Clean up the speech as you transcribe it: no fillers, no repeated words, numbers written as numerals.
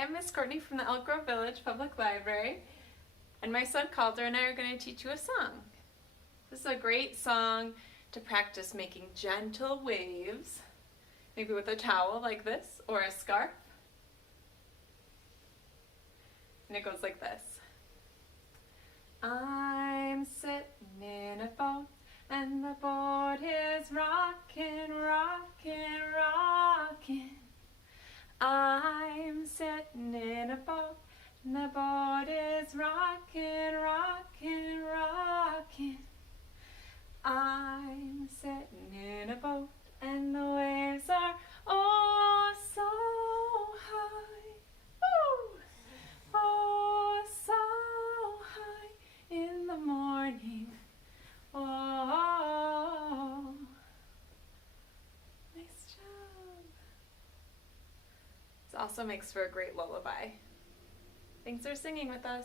I'm Miss Courtney from the Elk Grove Village Public Library, and my son Calder and I are going to teach you a song. This is a great song to practice making gentle waves, maybe with a towel like this or a scarf. And it goes like this. I'm sitting in a boat and the boat is rocking, rocking, rocking. I'm sitting in a boat and the boat is rocking, rocking, rocking. I'm sitting in a boat and the waves are oh so high. Woo! Oh so high in the morning. Oh, nice job. This also makes for a great lullaby. Thanks for singing with us.